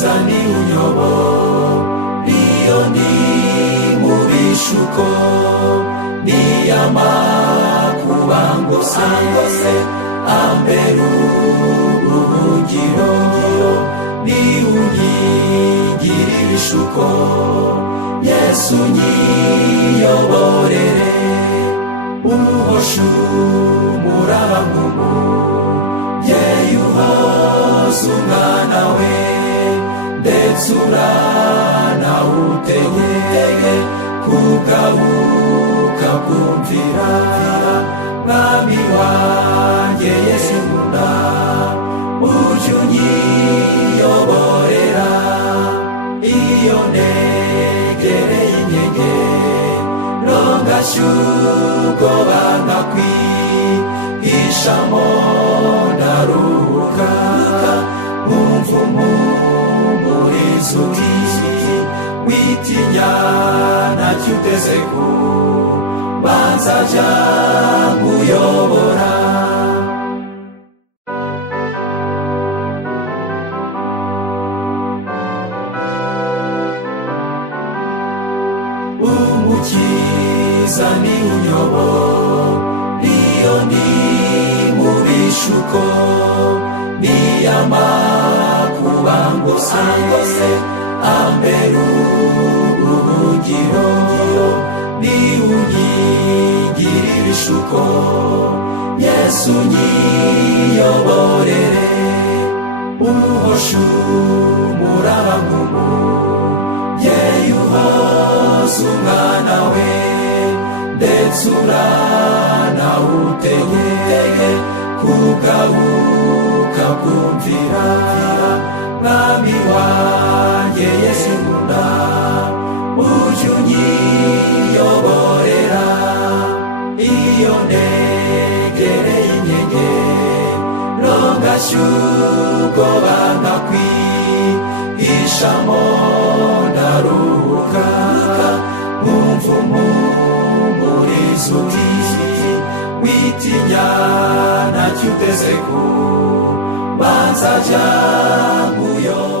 umukiza ni unyobora iyo ndi mu bishuko niyamakuba ngose ambera ubuhungiro niunyigira ibishuko Yesu nyiyoborere umuhosha umuramumu yeyuhoza umwana we ndetse uranawutegeye kugabuka kumvira mwami wanjye Yesu nkunda ujye unyiyoborera iyo ntegereye inkengero ngashyugoba ngakwihishamo ndaruhuka nkumva umumurizo uti witinya ntacyo uteze kubanza jya nkuyobora umukiza ni unyobora iyo ndi mu bishuko niyamakuba ngose ambera ubuhungiro niunyigira ibishuko Yesu nyiyoborere umuhosha umuramumu yeyuhoza umwana we ndetse uranawutegeye kugabuka kumvira mwami wanjye Yesu nkunda ujye unyiyoborera iyo ntegereye inkengero ngashyugoba ngakwihishamo ndaruhuka nkumva umumurizo uti witinya ntacyo uteze kubanza jya nkuyobora